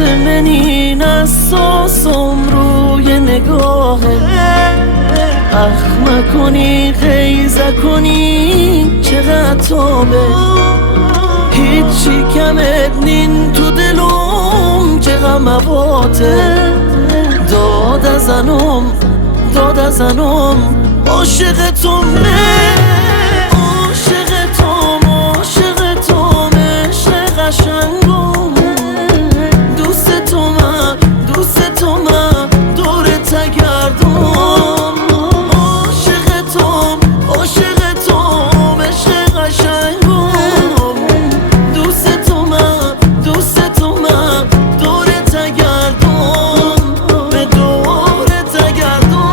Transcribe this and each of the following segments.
منین اساسم روی نگاهه اخم کنی غیزه کنی چقدر تابه هیچی کمت نین تو دلم چقدر مواته داد ازنم عاشقتم عاشقتم عشق قشنگم دوستتم دورت گردم عاشقتم عشق قشنگم دوستتم دورت گردم به دورت گردم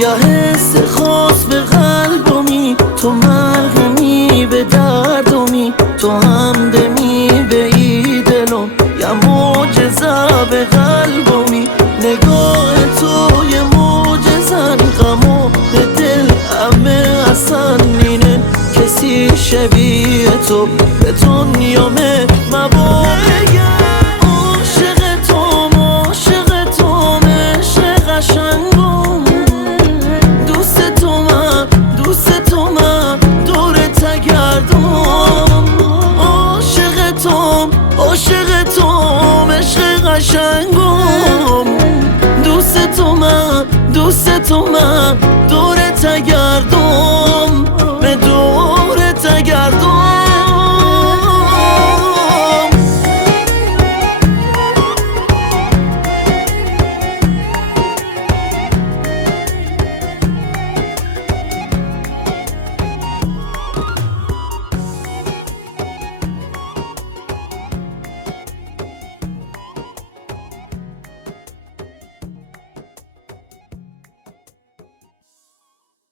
یا حس خاص به قلبمی تو مرهمی به دردمی تو همدمی به ای دلم یا معجزه به قلبمی نگاه تو یه معجزن غمو به دل همه اصلا نینه کسی شبیه تو به دنیامه مواقع عاشقتم عشق قشنگم دوستتم دورت گردم عاشقتم عشق قشنگم دوستتم دورت گردم